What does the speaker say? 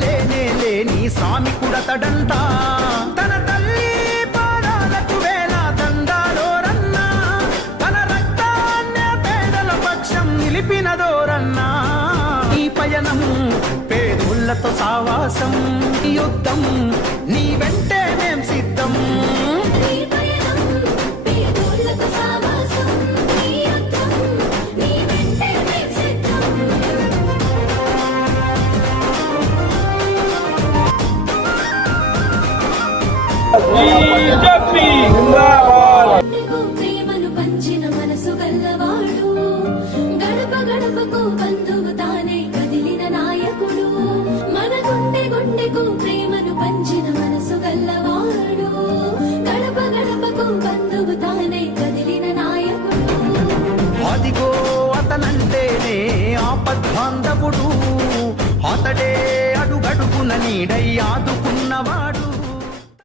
లేనే లేని శ్రామికుడతడంట. తన తల్లి పాదాలకు వేల దండాలోరన్నా, తన రక్తాన్నే పేదల పక్షం నిలిపినదోరన్నా. ఈ పయనం పేదోళ్లతో సావాసం, యుద్ధం నీ వెంటే మేం సిద్ధం. ప్రేమను పంచిన మనసు గల్లవాడు, గడప గడపకు బంధువు తానే కదిలిన నాయకుడు. మన గుండె గుండెకు ప్రేమను పంచిన మనసు గల్లవాడు, గడప గడపకు బంధువు తానే కదిలిన నాయకుడు. అదిగో అతనంటేనే ఆపద్బాంధవుడు, అతడే అడుగడుగున నీడై ఆదుకున్నవాడు.